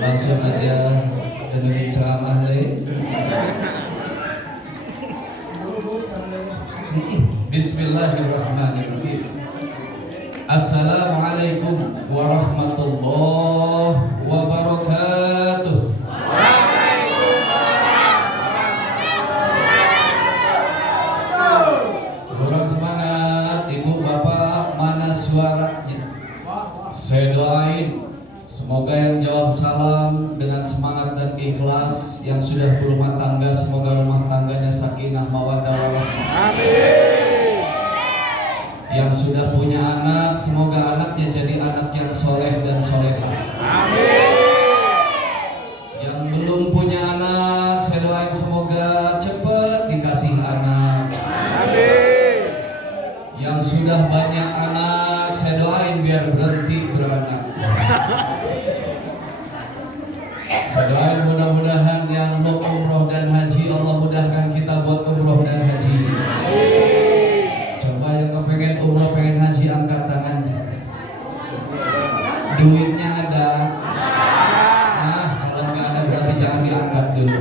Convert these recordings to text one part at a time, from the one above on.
Langsung aja dengerin ceramah deh. Bismillahirrahmanirrahim. Assalamualaikum warahmatullahi wabarakatuh. Kurang semangat, ibu bapak, mana suaranya? Saya doain semoga yang jawab salam dengan semangat dan ikhlas, yang sudah berumah tangga semoga rumah tangganya sakinah mawaddah warahmah. Amin. Yang sudah punya anak semoga anaknya jadi anak yang soleh dan solehah. Amin. Yang belum punya anak saya doain semoga cepat dikasih anak. Amin. Yang sudah banyak anak saya doain biar berhenti beranak. Saya doain mudah-mudahan yang belum umroh dan haji Allah mudahkan kita buat umroh dan haji. Coba yang kepengen umroh pengen haji angkat tangannya. Duitnya ada. Nah, kalau nggak ada berarti jangan diangkat dulu.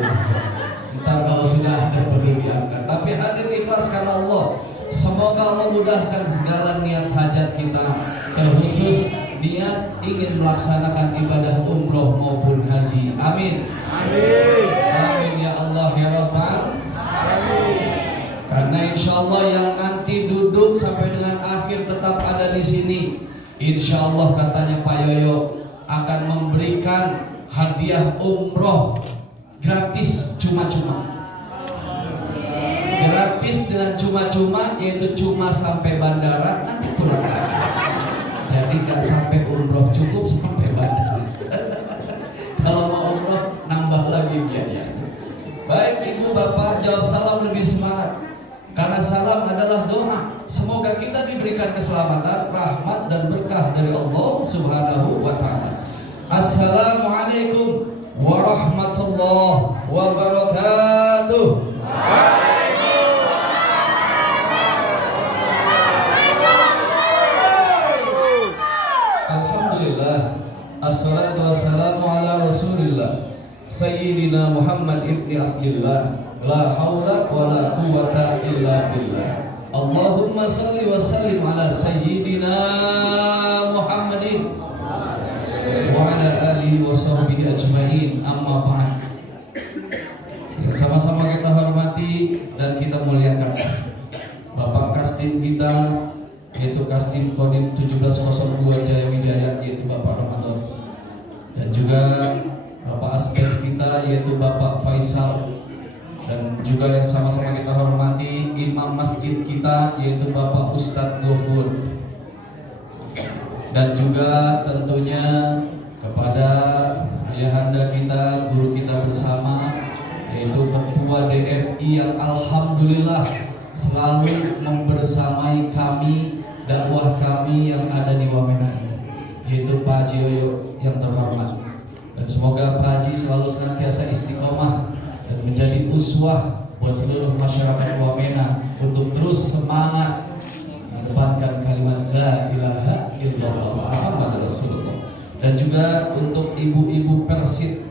Ntar kalau sudah ada baru diangkat. Tapi hadir ikhlas karena Allah. Semoga Allah mudahkan segala niat hajat kita, terkhusus niat ingin melaksanakan ibadah umroh maupun haji. Amin. Amin. Amin ya Allah ya Rabbal Alamin. Karena insya Allah yang nanti duduk sampai dengan akhir tetap ada di sini. Insya Allah katanya Pak Yoyo akan memberikan hadiah umroh gratis cuma-cuma. Gratis dengan cuma-cuma, yaitu cuma sampai bandara nanti pulang. Jadi nggak sampai umroh, cukup sampai bandara. Kalau mau umroh nambah lagi biaya. Baik ibu bapak, jawab salam lebih semangat. Karena salam adalah doa. Semoga kita diberikan keselamatan, rahmat dan berkah dari Allah Subhanahu wa taala. Assalamualaikum warahmatullahi wabarakatuh. Assalatu wassalamu ala rasulillah Sayyidina Muhammad ibni Abdillah. La hawla wa la quwata illa billah. Allahumma salli wa sallim ala Sayyidina Muhammadin wa ala alihi wa sahbihi ajma'in. Amma ba'd. Sama-sama kita hormati dan kita muliakan Bapak Kasdim kita, yaitu Kasdim Kodim 1702 Jayawijaya, yaitu Bapak Ramadan, dan juga Bapak Aspes kita yaitu Bapak Faisal, dan juga yang sama-sama kita hormati Imam Masjid kita yaitu Bapak Ustadz Gofur, dan juga tentunya kepada ayahanda kita, guru kita bersama yaitu Ketua DFI yang alhamdulillah selalu membersamai kami, dakwah kami yang ada di Wamena ini, yaitu Pak Haji Yoyo yang terhormat. Dan semoga Pak Haji selalu senantiasa istiqomah dan menjadi uswah buat seluruh masyarakat Wamena untuk terus semangat mendepankan kalimat la ilaha illallah Muhammadur Rasulullah. Dan juga untuk ibu-ibu Persib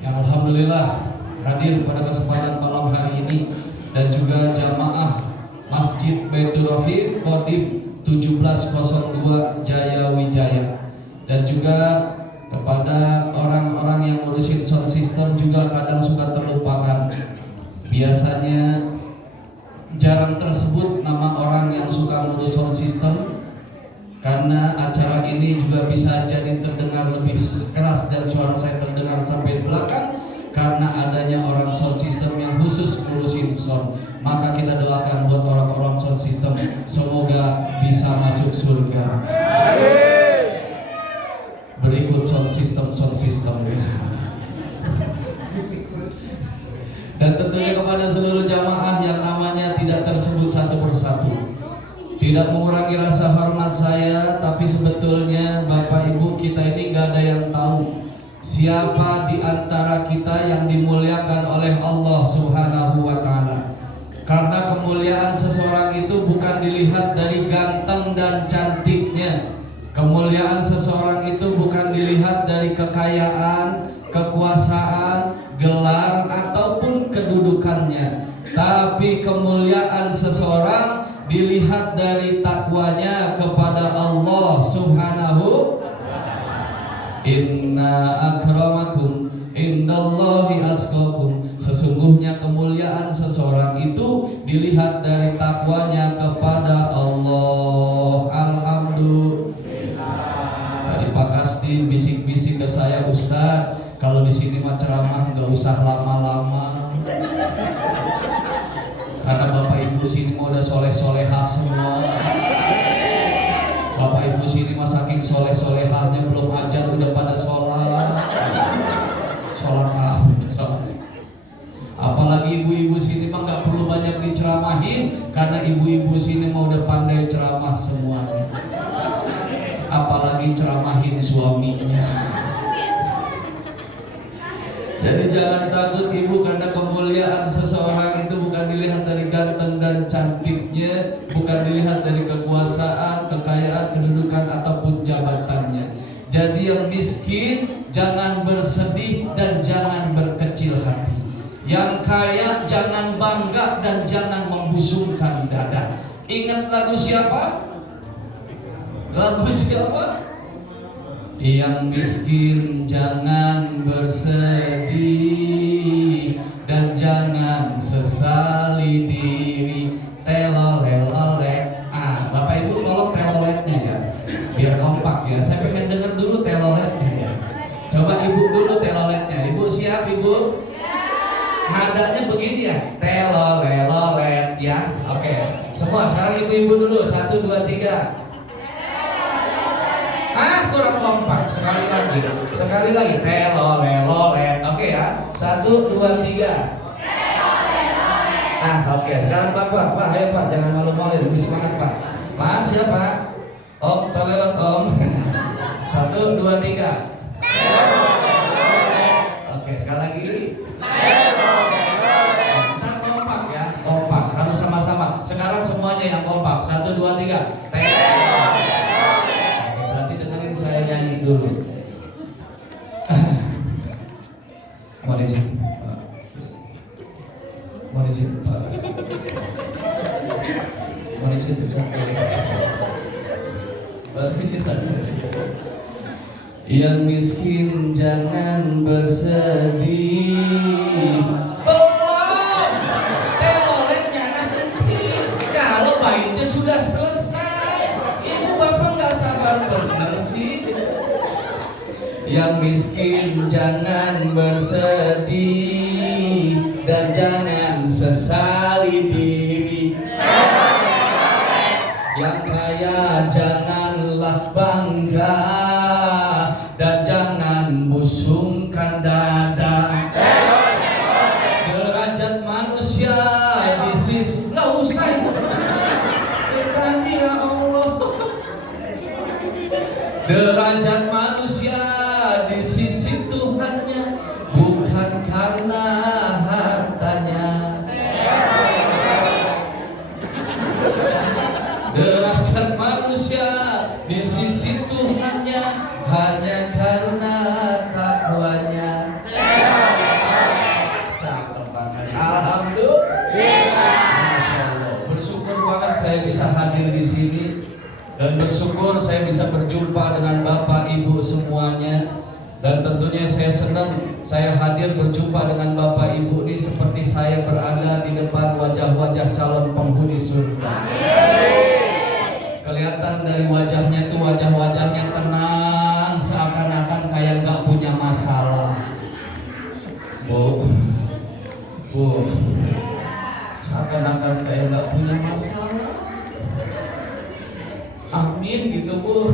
yang alhamdulillah hadir pada kesempatan malam hari ini, dan juga jamaah Masjid Baitur Rahim Kodim 1702 Jayawijaya, dan juga kepada orang-orang yang ngurusin sound system juga kadang suka terlupakan. Biasanya jarang tersebut nama orang yang suka ngurus sound system, karena acara ini juga bisa jadi terdengar lebih keras dan suara saya terdengar sampai belakang karena adanya orang sound system yang khusus ngurusin sound. Maka kita doakan buat orang-orang sound system semoga bisa masuk surga. Berikut sound system ya. Dan tentunya kepada seluruh jamaah yang namanya tidak tersebut satu persatu, tidak mengurangi rasa hormat saya, tapi sebetulnya Bapak Ibu kita ini gak ada yang tahu siapa di antara kita yang dimuliakan oleh Allah Subhanahu wa taala. Karena kemuliaan seseorang itu bukan dilihat dari ganteng dan cantiknya, Kemuliaan seseorang itu bukan dilihat dari kekayaan, kekuasaan, gelar, ataupun kedudukannya. Tapi kemuliaan seseorang dilihat dari takwanya kepada Allah Subhanahu. Inna akramakum indallahi atqakum. Sesungguhnya kemuliaan seseorang itu dilihat dari takwanya kepada Allah. Alhamdulillah. Tadi Pak Kasdi bisik-bisik ke saya, Ustaz, kalau di sini mah ceramah nggak usah lama-lama. Karena Bapak Ibu sini mah udah soleh-solehah semua. Bapak Ibu sini mah saking soleh-solehahnya belum ajar udah pada sholat. Sholat sholat. Apalagi ibu-ibu sini mah nggak perlu banyak diceramahin, karena ibu-ibu sini mah udah pandai ceramah semuanya. Apalagi ceramahin suaminya. Jadi jangan takut ibu, karena kemuliaan seseorang itu bukan dilihat dari ganteng dan cantiknya, bukan dilihat dari kekuasaan, kekayaan, kedudukan ataupun jabatannya. Jadi yang miskin jangan bersedih dan jangan berkecil hati. Yang kaya jangan bangga dan jangan membusungkan dada. Ingat lagu siapa? Lagu siapa? Yang miskin jangan bersedih dan jangan sesali diri. Telolelolek. Bapak Ibu tolong teloletnya ya, biar kompak ya. Saya pengen denger dulu teloletnya ya. Coba Ibu dulu teloletnya. Ibu siap Ibu? Nadanya begini ya, telolelolet ya. Oke, semua sekarang ibu-ibu dulu. 1, 2, 3. Kurang kompak. Sekali lagi telolelolet. Oke ya, 1, 2, 3. Oke, sekarang Pak, ayo Pak, jangan malu-malu, lebih semangat Pak. Pak, siapa? Om, tolelet Om. 1, 2, 3. Oke, sekali lagi. Kita kompak ya, kompak, harus sama-sama. Sekarang semuanya yang kompak. 1, 2, 3. Berarti dengerin saya nyanyi dulu. Mohon izin. Bisa. Yang miskin jangan bersedih. Belum. Teloletnya nanti. Kalau baitnya sudah selesai. Ibu bapak nggak sabar benar sih. Yang miskin jangan bersedih dan jangan sesali diri. Yang kaya janganlah bangga dan jangan busungkan dada. Derajat manusia di sisi nggak usah itu. Tadi ya Allah. Derajat manusia di sisi Tuhannya bukan karena hartanya. Derajat manusia di sisi Tuhannya hanya karena takwanya. Cakep banget. Alhamdulillah. Masya Allah. Bersyukur banget saya bisa hadir di sini dan bersyukur saya bisa berjumpa dengan Bapak Ibu semuanya. Dan tentunya saya senang saya hadir berjumpa dengan Bapak Ibu ini seperti saya berada di depan wajah-wajah calon penghuni surga. Kelihatan dari wajahnya tuh wajah-wajahnya tenang, seakan-akan kayak gak punya masalah. Bu, seakan-akan kayak gak punya masalah. Amin gitu Bu.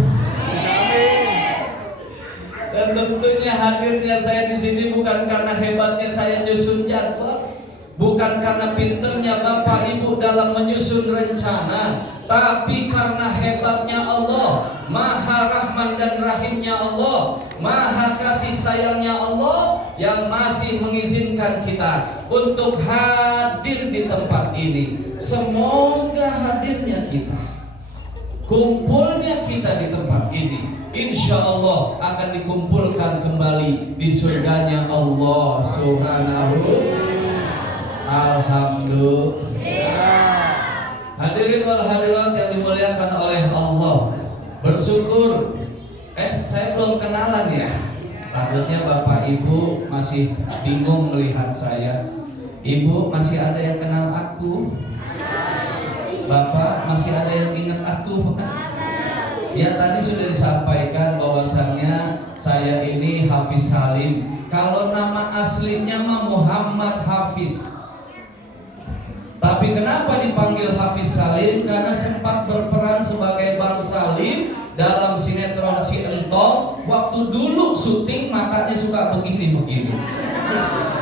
Dan tentunya hadirnya saya di sini bukan karena hebatnya saya nyusun jadwal, bukan karena pinternya Bapak Ibu dalam menyusun rencana, tapi karena hebatnya Allah, Maha Rahman dan Rahimnya Allah, Maha Kasih Sayangnya Allah yang masih mengizinkan kita untuk hadir di tempat ini. Semoga hadirnya kita kumpulnya kita di tempat ini, insya Allah akan dikumpulkan kembali di surganya Allah Subhanahu. Alhamdulillah. Hadirin wal hadirat yang dimuliakan oleh Allah, bersyukur. Saya belum kenalan ya. Takutnya Bapak Ibu masih bingung melihat saya. Ibu masih ada yang kenal aku? Bapak masih ada yang ingat aku? Ya, tadi sudah disampaikan bahwasannya saya ini Hafiz Salim. Kalau nama aslinya mah Muhammad Hafiz. Tapi kenapa dipanggil Hafiz Salim? Karena sempat berperan sebagai Bang Salim dalam sinetron Si Entong. Waktu dulu syuting matanya suka begini-begini.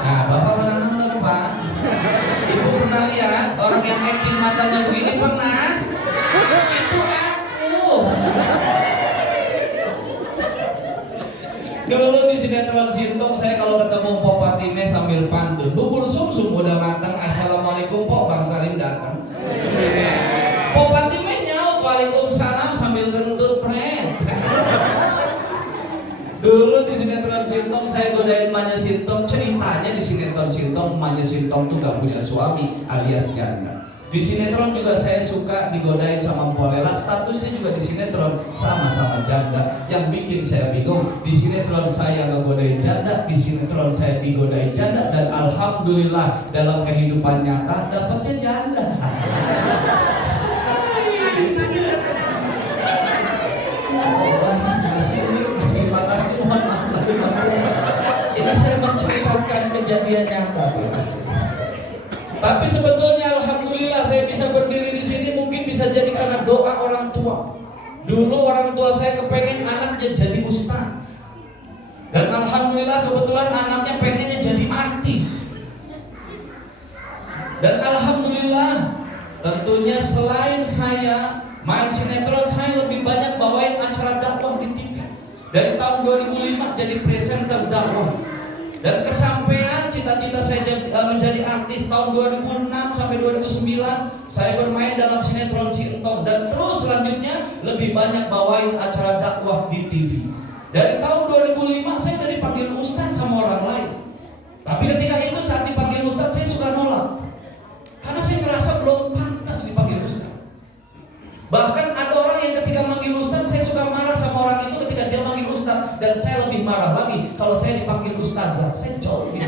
Nah, Bapak pernah nonton, Pak? Ibu pernah lihat orang yang acting matanya begini? Pernah? Itu aku. Dulu di sinetron Si Entong, saya kalau ketemu Pop Patime sambil pantun, bubur sumsum udah matang, assalamualaikum Pop, Bang Salim datang. Pop Patime nyaut waalaikumsalam sambil kentut pret. Dulu di sinetron Sintong saya godain emaknya Sintong. Ceritanya di sinetron Sintong emaknya Sintong tuh gak punya suami alias janda. Di sinetron juga saya suka digodain sama Mpolela. Statusnya juga di sinetron sama-sama janda. Yang bikin saya bingung, di sinetron saya ngegodain janda, di sinetron saya digodain janda, dan alhamdulillah dalam kehidupan nyata dapetnya janda. Masih makasih, mohon maaf. Ini saya menceritakan kejadian nyata. Tapi sebetulnya alhamdulillah saya bisa berdiri di sini mungkin bisa jadi karena doa orang tua. Dulu orang tua saya kepengen anaknya jadi ustaz. Dan alhamdulillah kebetulan anaknya pengennya jadi artis. Dan alhamdulillah tentunya selain saya main sinetron, saya lebih banyak bawain acara dakwah di TV. Dari tahun 2005 jadi presenter dakwah. Dan kesampaian cita-cita saya menjadi artis tahun 2006 sampai 2009 saya bermain dalam sinetron Si Entong. Dan terus selanjutnya lebih banyak bawain acara dakwah di TV. Dari tahun 2005 saya udah dipanggil ustadz sama orang lain. Tapi ketika itu saat dipanggil ustadz saya suka nolak. Karena saya merasa belum pantas dipanggil ustadz. Bahkan ada orang yang ketika manggil ustadz saya suka marah sama orang itu ketika dia manggil ustadz. Dan saya lebih marah lagi kalau saya dipanggil ustazah. Saya jauh lebih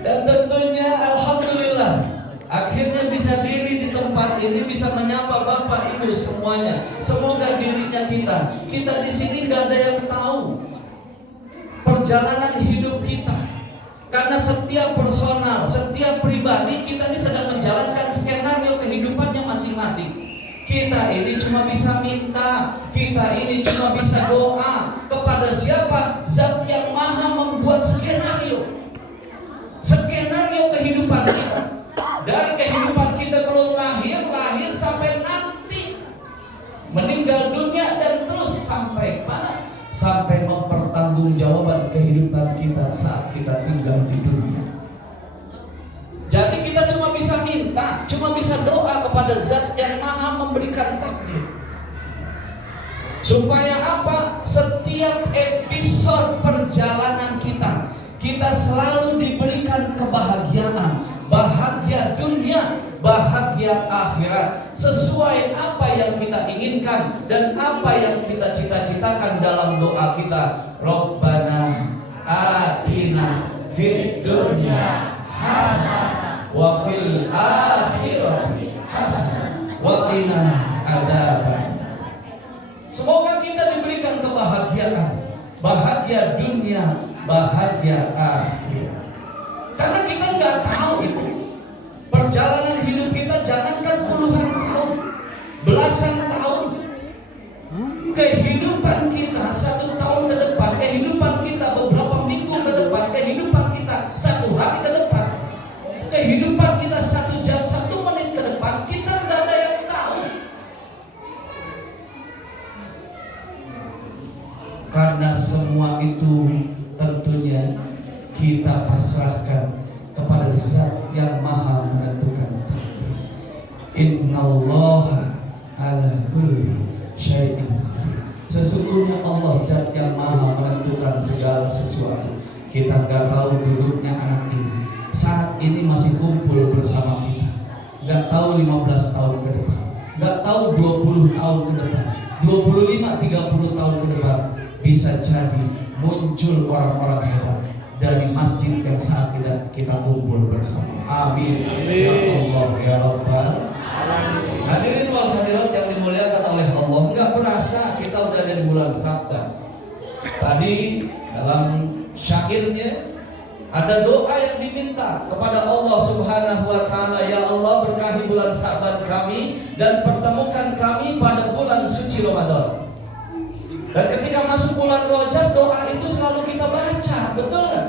dan tentunya alhamdulillah akhirnya bisa diri di tempat ini, bisa menyapa Bapak Ibu semuanya. Semoga dirinya kita di sini gak ada yang tahu perjalanan hidup kita. Karena setiap personal, setiap pribadi kita ini sedang menjalankan skenario kehidupannya masing-masing. Kita ini cuma bisa minta, kita ini cuma bisa doa kepada siapa? Zat yang maha membuat skenario kehidupan kita. Dari kehidupan kita belum lahir sampai nanti meninggal dunia dan terus sampai mana? Sampai mempertanggungjawabkan kehidupan kita saat kita tinggal di dunia. Jadi kita cuma bisa minta, cuma bisa doa kepada Zat yang maha memberikan takdir. Supaya apa? Setiap episode perjalanan kita selalu diberikan kebahagiaan, bahagia dunia, bahagia akhirat, sesuai apa yang kita inginkan dan apa yang kita cita-citakan dalam doa kita. Rabbana atina fid dunya hasanah wa fil akhirati hasanah wa qina adzabannar. Semoga kita diberikan kebahagiaan, bahagia dunia, bahagia akhirat. Karena kita nggak tahu itu perjalanan hidup kita, jangankan puluhan tahun, belasan tahun, kehidupan kita 1 tahun ke depan, kehidupan kita beberapa minggu ke depan, kehidupan kita 1 hari ke depan, kehidupan kita 1 jam 1 menit ke depan, kita nggak ada yang tahu. Karena semua itu tentunya kita pasrahkan kepada innallaha ala kulli syai'in qadir. Sesungguhnya Allah zat yang maha menentukan segala sesuatu. Kita nggak tahu duduknya anak ini saat ini masih kumpul bersama kita, nggak tahu 15 tahun ke depan, nggak tahu 20 tahun ke depan, 25-30 tahun ke depan, bisa jadi muncul orang-orang hebat dari masjid yang saat kita kumpul bersama. Amin. Ya Allah ya Rabbal alamin. Hadirin wal hadirat yang dimuliakan oleh Allah, nggak berasa kita udah ada di bulan Sya'ban. Tadi dalam syairnya ada doa yang diminta kepada Allah Subhanahu wa taala, ya Allah berkahi bulan Sya'ban kami dan pertemukan kami pada bulan suci Ramadan. Dan ketika masuk bulan Rajab, doa itu selalu kita baca, betul nggak?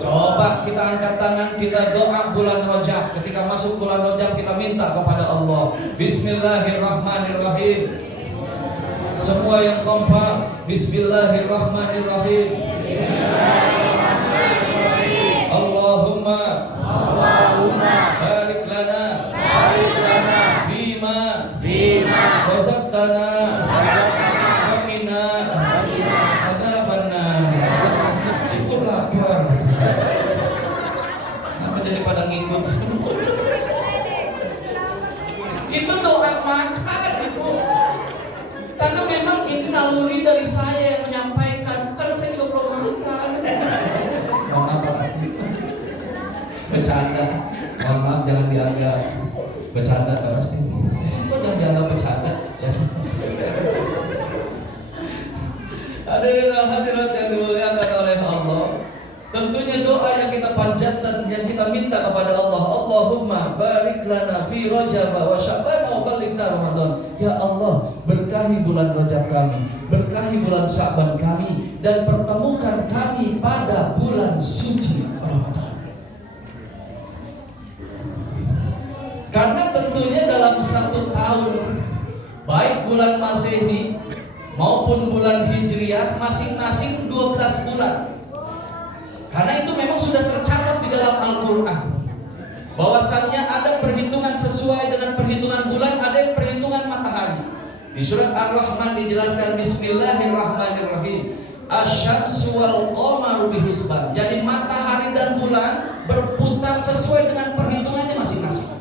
Coba kita angkat tangan, kita doa bulan Rajab. Ketika masuk bulan Rajab kita minta kepada Allah. Bismillahirrahmanirrahim. Semua yang kompak, Bismillahirrahmanirrahim. Allahumma barik lana fima razaqtana wa qina adzabannar. Ibu lapar. Kenapa jadi pada ngikut semua? Itu doa makan, Ibu. Karena memang ini naluri dari saya yang menyampaikan, karena saya juga belum makan. Mohon maaf asli. Bercanda. Mohon maaf, jangan dianggap bercanda pasti. Kok jangan dianggap bercanda? Hadirin hadirat yang dimuliakan oleh Allah. Tentunya doa yang kita panjatkan, yang kita minta kepada Allah, Allahumma barik lana fi Rajab wa Sya'ban wa ballighna Ramadan. Ya Allah, berkahi bulan Rajab kami, berkahi bulan Sya'ban kami, dan pertemukan kami pada bulan suci Ramadan. Karena tentunya dalam satu tahun, baik bulan Masehi maupun bulan Hijriah, masing-masing 12 bulan. Karena itu memang sudah tercatat di dalam Al-Quran, bahwasannya ada perhitungan sesuai dengan perhitungan bulan, ada yang perhitungan matahari. Di surat Ar-Rahman dijelaskan Bismillahirrahmanirrahim, Asy-syamsu wal qamaru bihusban. Jadi matahari dan bulan berputar sesuai dengan perhitungannya masing-masing.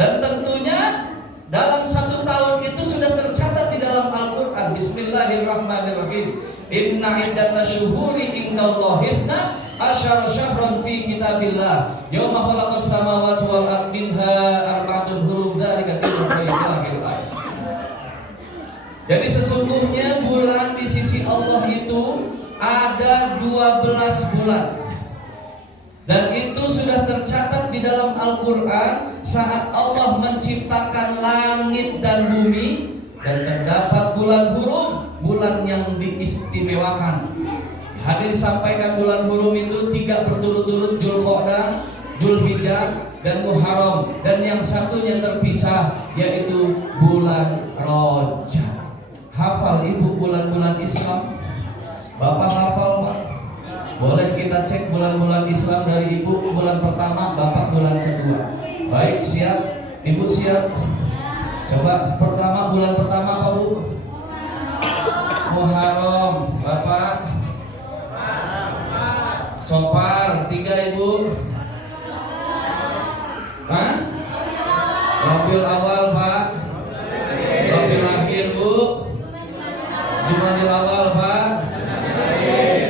Dan tentunya dalam satu tahun itu sudah tercatat di dalam Al-Quran. Bismillahirrahmanirrahim. Inna iddatash syuhuri indallahi ithna asyara syahran fi kitabillah yauma khalaqas samawati wal ardi minha arba'atun hurum dzalika dinul qayyim. Jadi sesungguhnya bulan di sisi Allah itu ada 12 bulan. Dan itu sudah tercatat di dalam Al-Quran saat Allah menciptakan langit dan bumi. Dan terdapat bulan hurum, bulan yang diistimewakan. Hadir disampaikan bulan hurum itu 3 berturut-turut, Dzulqa'dah, Dzulhijjah, dan Muharram. Dan yang satunya terpisah, yaitu bulan Rajab. Hafal Ibu bulan-bulan Islam? Bapak hafal Pak? Boleh kita cek bulan-bulan Islam dari Ibu. Bulan pertama, Bapak bulan kedua. Baik, siap? Ibu siap? Coba pertama, bulan pertama apa Bu? Muharram. Bapak? Copar. 3 Ibu? Hah? Rabiul Awal Pak? Rabiul Akhir Bu? Jumadil Awal Pak?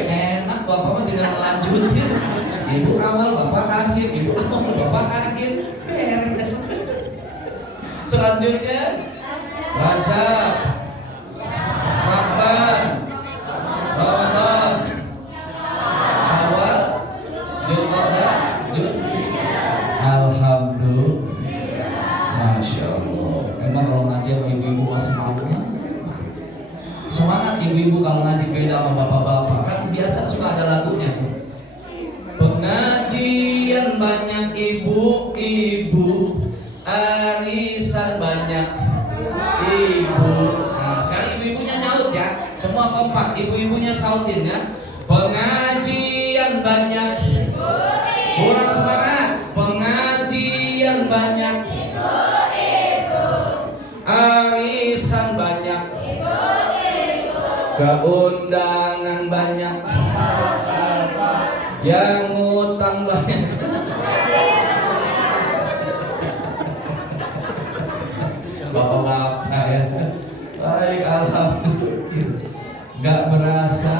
Enak Bapak mah tinggal lanjutin. Ibu awal, Bapak akhir. Ibu awal, Bapak akhir. Beres. Selanjutnya Rajab, Sya'ban, Ramadan, Syawal, Dzulqa'dah, Alhamdulillah. Masya Allah. Memang kalau ngaji ibu-ibu masih semangat. Semangat ibu-ibu kalau ngaji beda sama bapak-bapak. Kan biasa suka ada lagunya. Pengajian banyak ibu-ibu, arisan banyak ibu. Nah, sekarang ibu-ibunya nyaut ya. Semua kompak, ibu-ibunya sautin ya. Pengajian banyak. Kurang semangat. Pengajian banyak. keundangan banyak, yang ngutang banyak. Bapak-bapak ya, baik, alhamdulillah. Gak berasa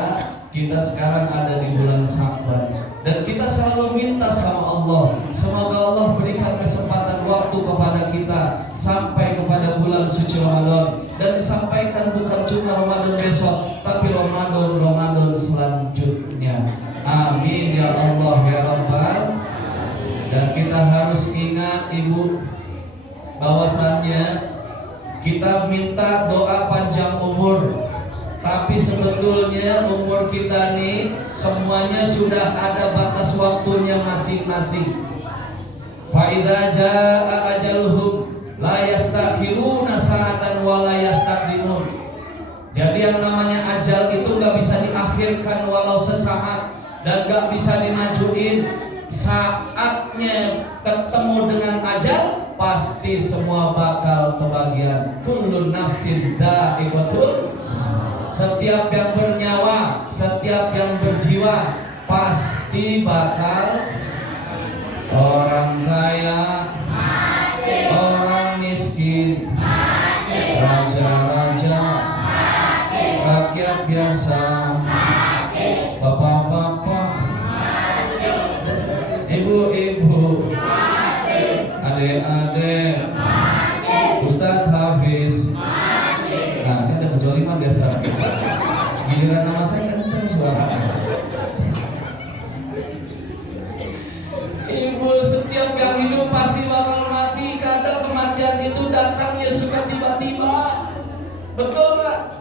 kita sekarang ada di bulan Sya'ban, dan kita selalu minta sama Allah, semoga Allah berikan kesempatan waktu kepada kita sampai kepada bulan suci Ramadan, dan disampaikan bukan cuma Ramadan besok, tapi Ramadan selanjutnya. Amin ya Allah ya Rabbal. Dan kita harus ingat Ibu, bahwasannya kita minta doa panjang umur, tapi sebetulnya umur kita nih semuanya sudah ada batas waktunya masing-masing. Fa idza jaa ajaluhum la yastakhiruna sa'atan wa la yastaqdimun. Jadi yang namanya ajal itu nggak bisa diakhirkan walau sesaat, dan nggak bisa dimajuin. Saatnya ketemu dengan ajal, pasti semua bakal kebagian. Kullun nafsin dha'iqatul. Setiap yang bernyawa, setiap yang berjiwa pasti bakal. Orang kaya, orang miskin, raja-raja, rakyat biasa, bapak-bapak, ibu-ibu, adik-adik, Ustadz Hafiz. Nah, ini ada kezaliman di antara kita. Giliran nama saya kenceng suaranya. Ibu, setiap yang hidup pasti bakal mati. Kadang kematian itu datangnya suka tiba-tiba. Betul gak?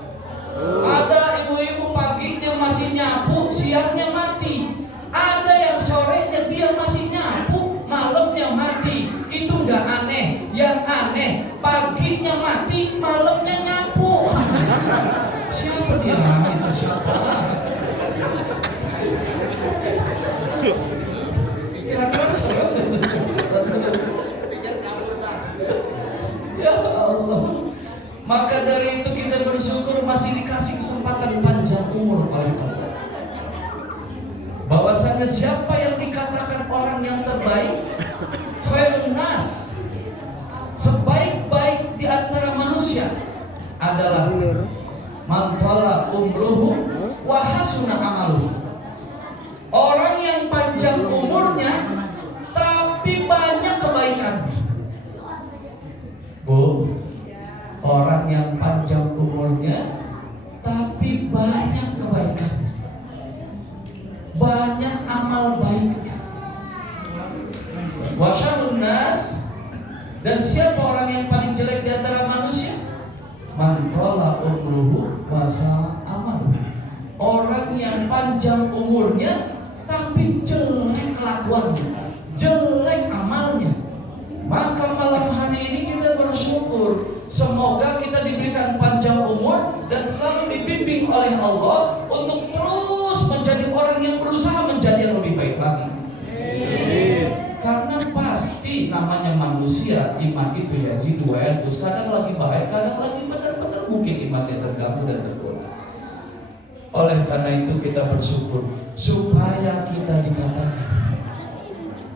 Ada ibu-ibu paginya masih nyapu, siangnya mati. Ada yang sorenya dia masih nyapu, malamnya mati. Itu udah aneh. Yang aneh, paginya mati, malamnya nyapu. Siapa dia? Itu siapa? Ya Allah. Maka dari itu kita bersyukur masih dikasih kesempatan panjang umur oleh Allah. Bahwasanya siapa yang dikatakan orang yang terbaik, khairun nas, sebaik-baik di antara manusia adalah man tala umruhu wa hasuna amaluhu. Orang yang panjang umurnya tapi banyak kebaikan. Bu, orang yang panjang umurnya tapi banyak kebaikan, banyak amal baiknya. Wa syarrun nas, dan siapa orang yang paling jelek di antara manusia? Man tala umruhu wa sa'a amaluhu. Orang yang panjang umurnya tapi jelek kelakuannya, jelek amalnya. Maka malam hari ini kita bersyukur, semoga kita diberikan panjang umur dan selalu dibimbing oleh Allah untuk terus menjadi orang yang berusaha menjadi yang lebih baik lagi. Karena pasti namanya manusia, iman itu yazid wa yanqus. Kadang lagi baik, kadang lagi benar-benar mungkin imannya terganggu dan tergoda. Oleh karena itu kita bersyukur supaya kita dikatakan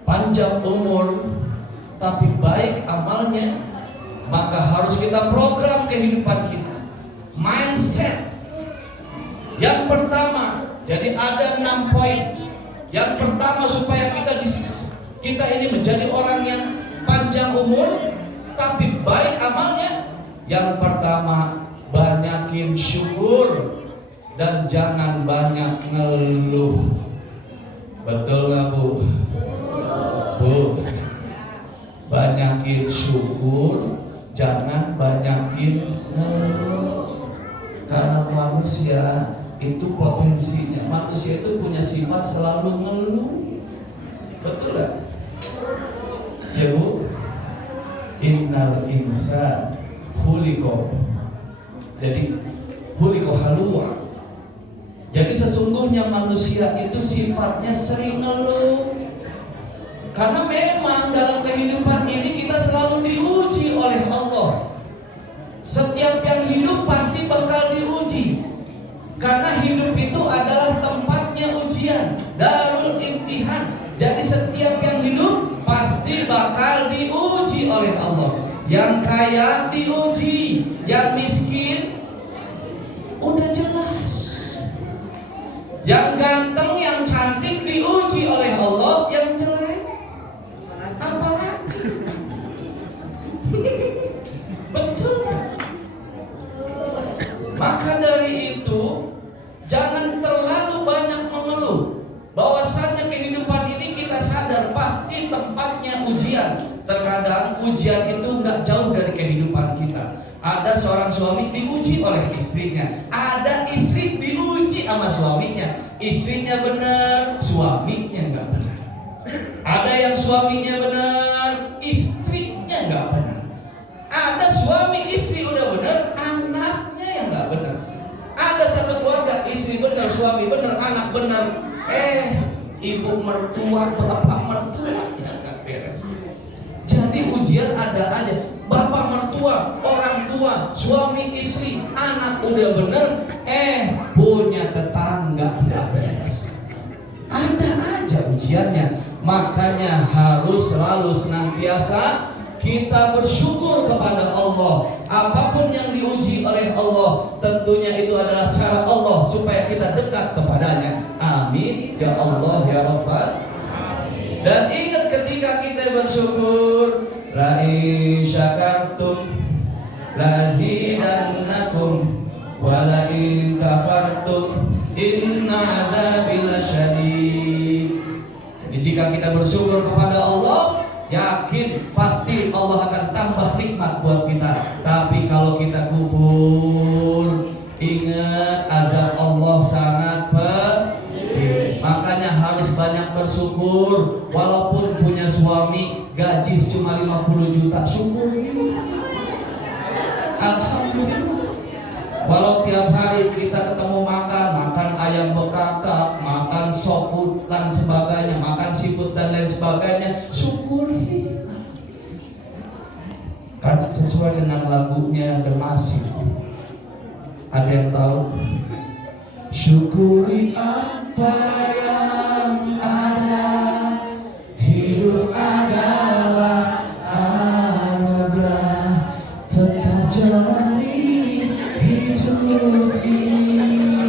panjang umur tapi baik amalnya, maka harus kita program kehidupan kita, mindset. Yang pertama, jadi ada 6 poin. Yang pertama, supaya kita ini menjadi orang yang panjang umur tapi baik amalnya. Yang pertama, banyakin syukur dan jangan banyak ngeluh. Betul nggak Bu? Bu, banyakin syukur, jangan banyakin ngeluh. Karena manusia itu potensinya, manusia itu punya sifat selalu ngeluh. Betul nggak? Ya Bu, innal insan khuliqa, jadi khuliqa halua. Jadi sesungguhnya manusia itu sifatnya sering ngeluh. Karena memang dalam kehidupan ini kita selalu diuji oleh Allah. Setiap yang hidup pasti bakal diuji. oleh Allah. Yang kaya diuji, yang miskin udah jelas. Yang ganteng, yang cantik diuji oleh Allah, yang jelek apalagi? Betul. Maka dari itu jangan terlalu banyak mengeluh. Bahwasannya kehidupan ini kita sadar pasti tempatnya ujian. Terkadang ujian itu nggak jauh dari kehidupan kita. Ada seorang suami diuji oleh istrinya, ada istri diuji sama suaminya. Istrinya benar, suaminya nggak benar. Ada yang suaminya benar, istrinya nggak benar. Ada suami istri udah benar, anaknya yang nggak benar. Ada satu keluarga istri benar, suami benar, anak benar. Ibu mertua, bapak mertua yang nggak beres. Jadi ujian ada aja. Bapak mertua, orang tua, suami istri, anak udah bener, punya tetangga nggak beres. Ada aja ujiannya. Makanya harus selalu senantiasa kita bersyukur kepada Allah. Apapun yang diuji oleh Allah, tentunya itu adalah cara Allah supaya kita dekat kepadanya. Amin ya Allah ya Rabbal. Dan ingat ketika kita bersyukur, la in syakartum lazidannakum wa la in kafartum inna adzabi lasyadid. Jadi jika kita bersyukur kepada Allah, yakin pasti Allah akan tambah nikmat buat kita. Tapi kalau kita kufur, ingat azab Allah sangat pedih. Makanya harus banyak bersyukur. Walaupun punya suami gaji cuma 50 juta, syukuri. Alhamdulillah. Walau tiap hari kita ketemu makan ayam bekakak, makan sop dan sebagainya, makan seafood dan lain sebagainya, syukuri. Kan sesuai dengan lagunya The Masif. Ada yang tahu? Syukuri apa yang ada, hidup adalah anugerah, tetap jalani hidup ini,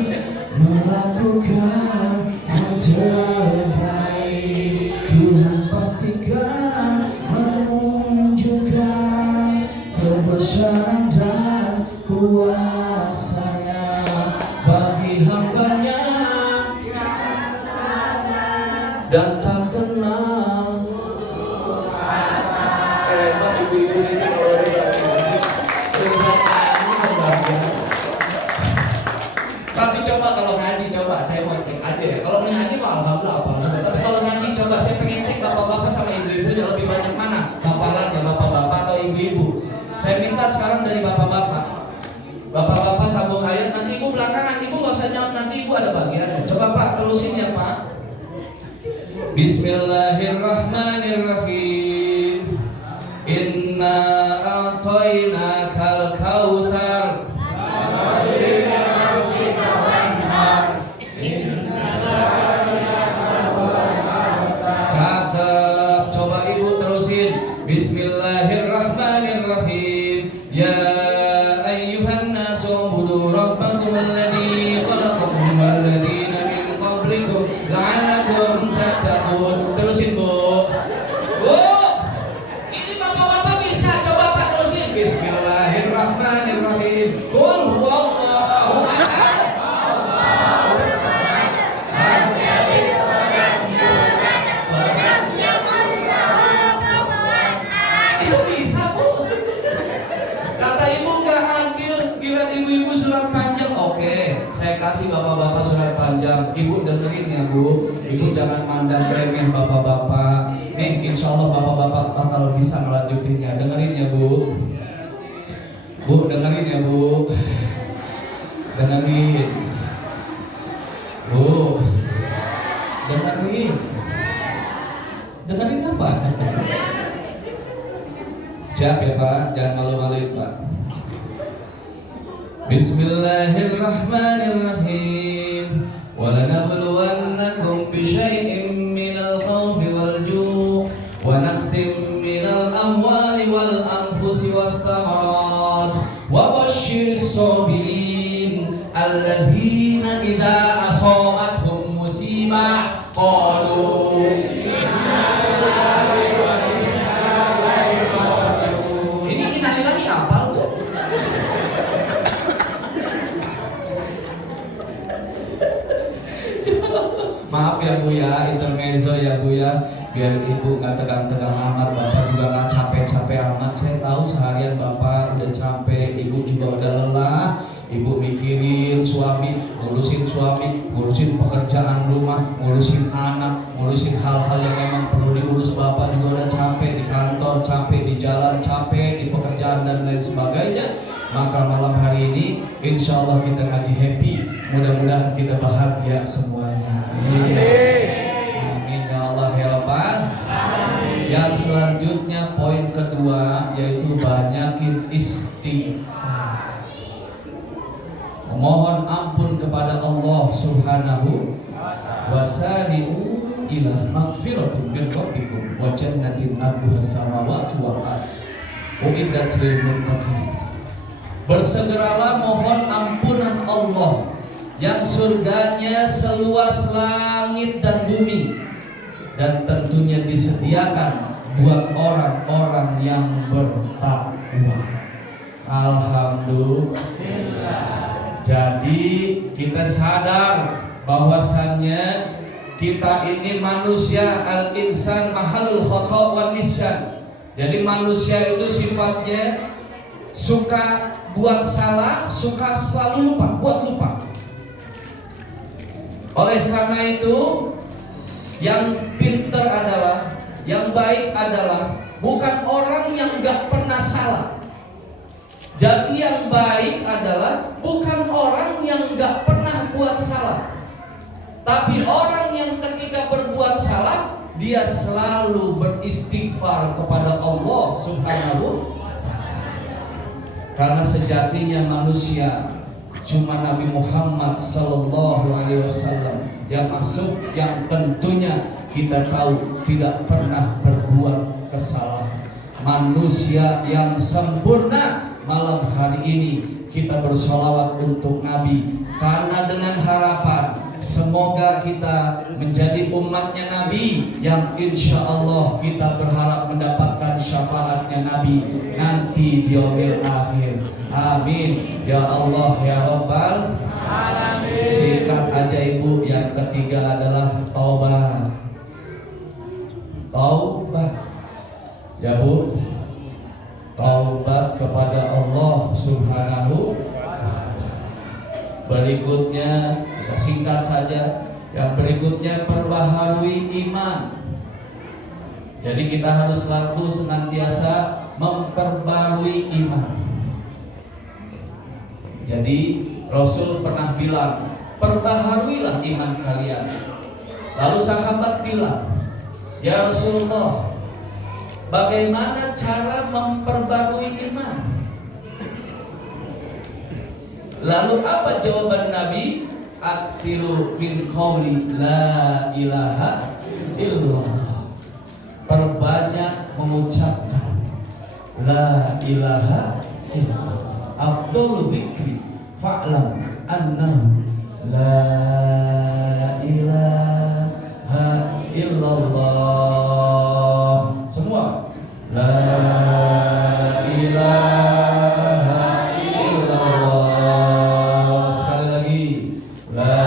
melakukan yang terbaik. Tuhan pastikan menunjukkan kebesaran dan kuasa-Nya bagi hamba-Nya dan tak kenal putus asa. Ibu-ibu sini kalau tapi coba kalau ngaji, coba saya mau cek aja ya. Kalau ngaji mah alhamdulillah apa semua. Tapi kalau ngaji coba saya pengen cek bapak-bapak sama ibu-ibunya lebih banyak mana hafalannya, bapak-bapak atau ibu-ibu. Saya minta sekarang dari bapak-bapak. Bapak-bapak sambung ayat, nanti ibu belakangan, ibu nggak usah jawab, nanti ibu ada bagiannya. Coba Pak terusin ya Pak. Bismillahirrahmanirrahim. Inna a'tainakal kautsar. Cakep. Coba ibu terusin. Bismillahirrahmanirrahim. Ya ربكم الذي خلقكم والذين من قبلكم لعلكم تتقون. Terusin Bu. Bu, ini bapak-bapak bisa. Coba Pak terusin. Bismillahirrahmanirrahim. Qul huwallahu ahad. Allahus samad. Lam yalid wa lam yulad wa lam yakul lahu kufuwan ahad. Itu bisa Bu. Kata ibu nggak hadir, giliran ibu-ibu surat panjang. Oke, saya kasih bapak-bapak surat panjang. Ibu dengerin ya Bu. Ibu jangan mandang remeh bapak-bapak. Nih, insya Allah bapak-bapak bakal bisa melanjutinnya. Dengerin ya Bu. Bu, dengerin ya Bu. Dengerin. Bu. Dengerin. Dengerin apa? Siap ya Pak, jangan malu-maluin Pak. Bismillahirrahmanirrahim. Walanabluwannakum bisyai'im minal khawfi wal ju' wa naqsim minal amwali wal الخبز والثمرات وبشر الصابرين الذين إذا أصابتهم مصيبة قالوا ini innalillahi apa Bu? Maaf ya Bu ya, intermezzo ya Bu ya, biar Ibu nggak tegang-tegang amat, Bapak juga nggak capek-capek amat. Saya tahu seharian Bapak udah capek, Ibu juga udah lelah. Ibu mikirin suami, ngurusin pekerjaan rumah, ngurusin anak, ngurusin hal-hal yang memang perlu diurus. Bapak juga udah capek di kantor, capek di jalan, capek di pekerjaan dan lain sebagainya. Maka malam hari ini insya Allah kita ngaji happy. Mudah-mudahan kita bahagia semuanya. Amin. Amin ya Allah ya Rabbal. Yang selanjutnya poin kedua yaitu banyakin istighfar. Mohon ampun kepada Allah Subhanahu wa sari'u ila magfiratin min rabbikum wa jannatin arduha samawati wal ardh uiddat lil muttaqin. Bersegeralah mohon ampunan Allah yang surganya seluas langit dan bumi, dan tentunya disediakan buat orang-orang yang bertakwa. Alhamdulillah. Jadi kita sadar bahwasannya kita ini manusia, al-insan mahalul khata' wan nisyan. Jadi manusia itu sifatnya suka buat salah, suka selalu lupa. Oleh karena itu, yang pintar adalah, yang baik adalah bukan orang yang gak pernah salah. Jadi yang baik adalah bukan orang yang gak pernah buat salah, tapi orang yang ketika berbuat salah dia selalu beristighfar kepada Allah Subhanahu. Karena sejatinya manusia cuma Nabi Muhammad Sallallahu Alaihi Wasallam yang masuk, yang tentunya kita tahu tidak pernah berbuat kesalahan. Manusia yang sempurna. Malam hari ini kita bersolawat untuk Nabi, karena dengan harapan semoga kita menjadi umatnya Nabi yang insya Allah kita berharap mendapatkan syafaatnya Nabi nanti di yaumil akhir. Amin ya Allah ya Rabbal alamin. Singkat aja Ibu, yang ketiga adalah taubat. Taubat ya Bu, taubat kepada Allah Subhanahu. Berikutnya kita singkat saja. Yang berikutnya perbaharui iman. Jadi kita harus selalu senantiasa memperbarui iman. Jadi Rasul pernah bilang, perbaharuilah iman kalian. Lalu sahabat bilang, ya Rasulullah, bagaimana cara memperbarui iman? Lalu apa jawaban Nabi? Aktsiru min qauli la ilaha illallah. Perbanyak mengucapkan la ilaha illallah. Abdul dzikri fa'lam annahu la ilaha illallah. Semua la ilaha illallah. Sekali lagi la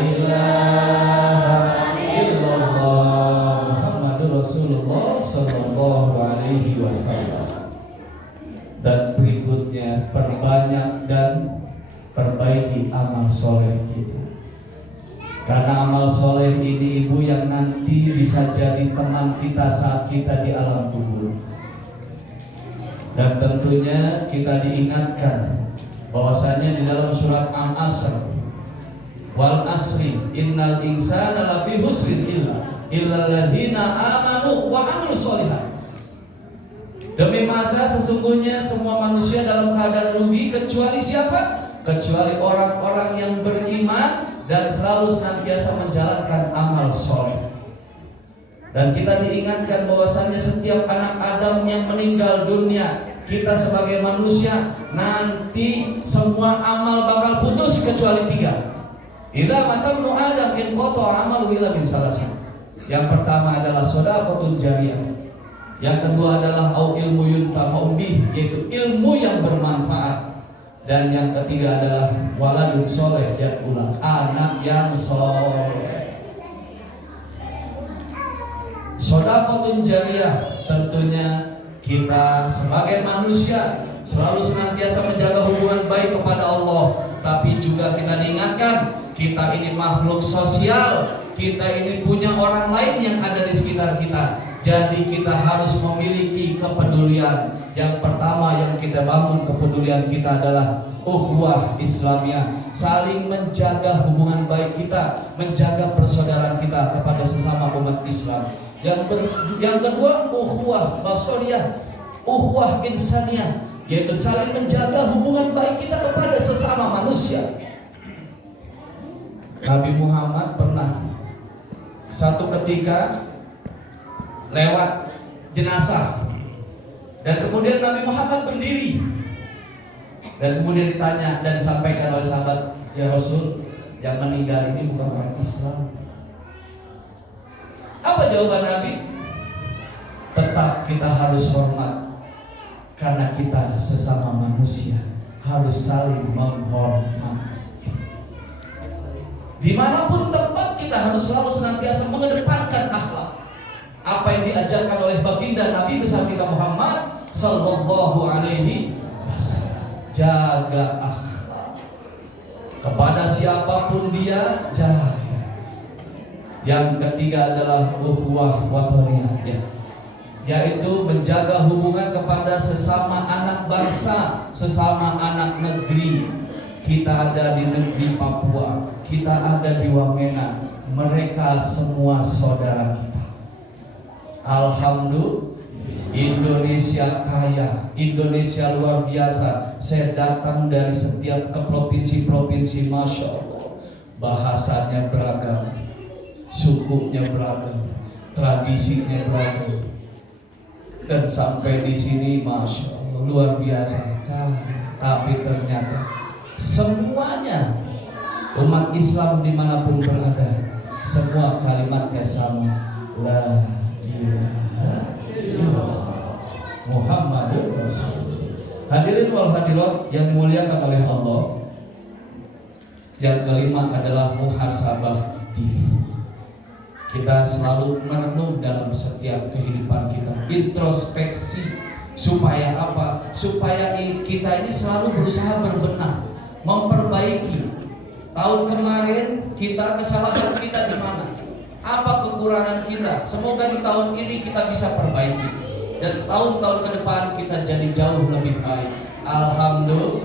ilaha illallah Muhammadur Rasulullah sallallahu alaihi wasallam. Dan berikutnya perbanyak dan perbaiki amal soleh kita. Karena amal soleh ini Ibu yang nanti bisa jadi teman kita saat kita di alam kubur. Dan tentunya kita diingatkan bahwasanya di dalam surat Al-Asr, wal asri innal insana lafi husrin illa alladziina amanu wa 'amilus sholihat. Demi masa sesungguhnya semua manusia dalam keadaan rugi kecuali siapa? Kecuali orang-orang yang beriman dan selalu senantiasa menjalankan amal soleh. Dan kita diingatkan bahwasannya setiap anak Adam yang meninggal dunia, kita sebagai manusia nanti semua amal bakal putus kecuali 3. Idza matabnu Adam in qata'a amalu illa min salasin. Yang pertama adalah shadaqatun jariyah. Yang kedua adalah au ilmu yuntafa'u bih, yaitu ilmu yang bermanfaat. Dan yang ketiga adalah waladun soleh, yaitu anak yang soleh. Shadaqatun jariyah, tentunya kita sebagai manusia selalu senantiasa menjaga hubungan baik kepada Allah, tapi juga kita diingatkan kita ini makhluk sosial, kita ini punya orang lain yang ada di sekitar kita. Jadi kita harus memiliki kepedulian. Yang pertama yang kita bangun kepedulian kita adalah ukhuwah Islamiyah, saling menjaga hubungan baik kita, menjaga persaudaraan kita kepada sesama umat Islam. Yang kedua ukhuwah basariyah, ukhuwah insaniyah, yaitu saling menjaga hubungan baik kita kepada sesama manusia. Nabi Muhammad pernah satu ketika lewat jenazah, dan kemudian Nabi Muhammad berdiri, dan kemudian ditanya dan disampaikan oleh sahabat, ya Rasul, yang meninggal ini bukan orang Islam. Apa jawaban Nabi? Tetap kita harus hormat, karena kita sesama manusia harus saling menghormat. Dimanapun tempat kita harus selalu senantiasa mengedepankan akhlak. Apa yang diajarkan oleh baginda Nabi besar kita Muhammad Sallallahu Alaihi Wasallam. Jaga akhlak kepada siapapun dia, jaga. Yang ketiga adalah ukhuwah wataniyah, yaitu menjaga hubungan kepada sesama anak bangsa, sesama anak negeri. Kita ada di negeri Papua, kita ada di Wamena, mereka semua saudara kita. Alhamdulillah, Indonesia kaya, Indonesia luar biasa. Saya datang dari setiap ke provinsi-provinsi, Masya Allah, bahasanya beragam, sukunya beragam, tradisinya beragam, dan sampai di sini Masya Allah luar biasa. Tapi ternyata semuanya umat Islam dimanapun berada, semua kalimatnya sama, la ilaha illallah Muhammadur Rasulullah. Hadirin wal hadirat yang dimuliakan oleh Allah, yang kelima adalah muhasabah diri. Kita selalu merenung dalam setiap kehidupan kita, introspeksi. Supaya apa? Supaya kita ini selalu berusaha berbenah, memperbaiki. Tahun kemarin kesalahan kita di mana? Apa kekurangan kita? Semoga di tahun ini kita bisa perbaiki, dan tahun-tahun ke depan kita jadi jauh lebih baik. Alhamdulillah.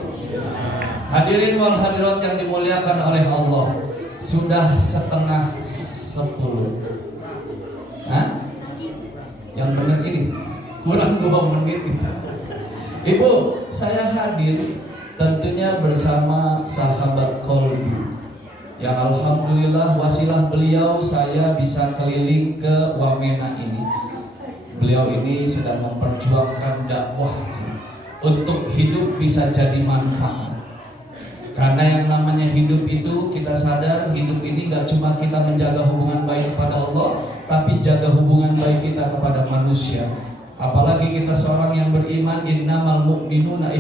Hadirin wal hadirat yang dimuliakan oleh Allah, sudah 9:30. Hah? Yang benar ini kurang 2 menit kita. Ibu, saya hadir tentunya bersama sahabat Kolbi, yang alhamdulillah wasilah beliau saya bisa keliling ke Wamena ini. Beliau ini sedang memperjuangkan dakwah untuk hidup bisa jadi manfaat. Karena yang namanya hidup itu, kita sadar hidup ini gak cuma kita menjaga hubungan baik kepada Allah, tapi jaga hubungan baik kita kepada manusia. Apalagi kita seorang yang beriman, innamal mu'minuna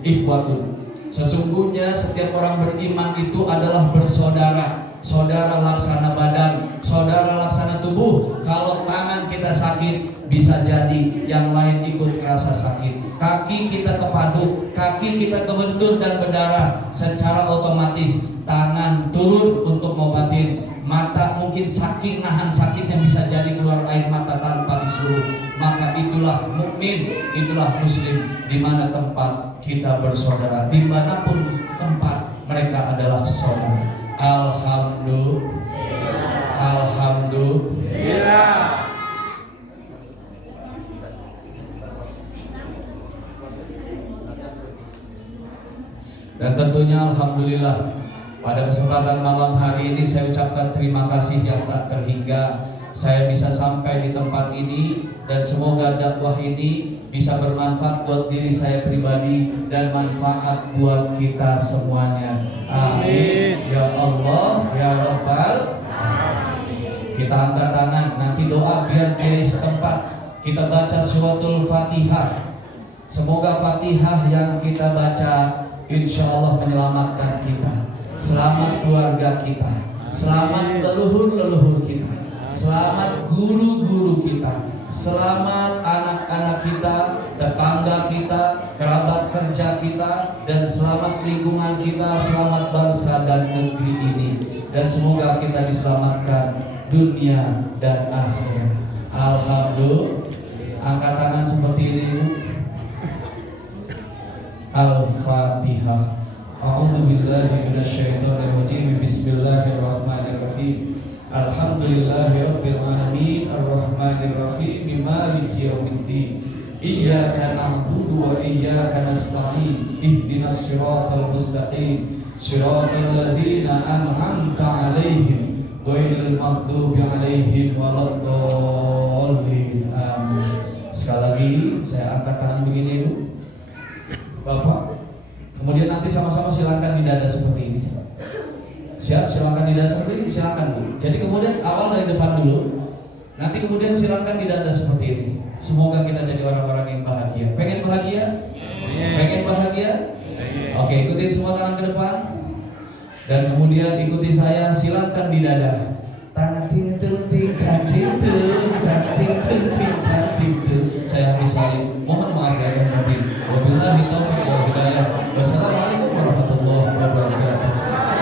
ikhwatun. Sesungguhnya setiap orang beriman itu adalah bersaudara. Saudara laksana badan, saudara laksana tubuh. Kalau tangan kita sakit, bisa jadi yang lain ikut merasa sakit. Kaki kita kepaduk, kaki kita kebentur dan berdarah, secara otomatis tangan turun untuk ngobatin. Mata mungkin saking nahan sakitnya bisa jadi keluar air mata tanpa disuruh. Maka itulah mukmin, itulah muslim, di mana tempat kita bersaudara, dimanapun tempat mereka adalah saudara. Alhamdulillah. Alhamdulillah. Dan tentunya alhamdulillah, pada kesempatan malam hari ini saya ucapkan terima kasih yang tak terhingga. saya bisa sampai di tempat ini, dan semoga dakwah ini bisa bermanfaat buat diri saya pribadi dan manfaat buat kita semuanya. Amin. Ya Allah, ya Rabbal. Kita angkat tangan, nanti doa biar dari setempat. Kita baca suratul Fatihah. Semoga Fatihah yang kita baca insya Allah menyelamatkan kita, selamat keluarga kita, selamat leluhur-leluhur kita, selamat guru-guru kita, selamat anak-anak kita, tetangga kita, kerabat kerja kita, dan selamat lingkungan kita, selamat bangsa dan negeri ini. Dan semoga kita diselamatkan dunia dan akhirat. Alhamdulillah. Angkat tangan seperti ini, Bu. Al-Fatihah. A'udzu billahi minasyaitonir rajim. Bismillahirrahmanirrahim. Alhamdulillahirabbil alamin arrahmanir rahim maliki yaumiddin. Iyyaka na'budu wa iyyaka nasta'in. Ihdinas siratal mustaqim. Shiratal ladzina an'amta 'alaihim ghairil maghdubi 'alaihim waladdallin. Amin. Sekali lagi saya angkat tangan begini, Bu. Bapak, kemudian nanti sama-sama silakan di dada seperti ini. Siap, silakan di dada seperti ini, silakan, Bu. Jadi kemudian awal dari depan dulu, nanti kemudian silakan di dada seperti ini. Semoga kita jadi orang-orang yang bahagia. Pengen bahagia? Pengen bahagia? Oke, ikutin semua tangan ke depan. Dan kemudian ikuti saya, silakan di dada. Tangan tinggi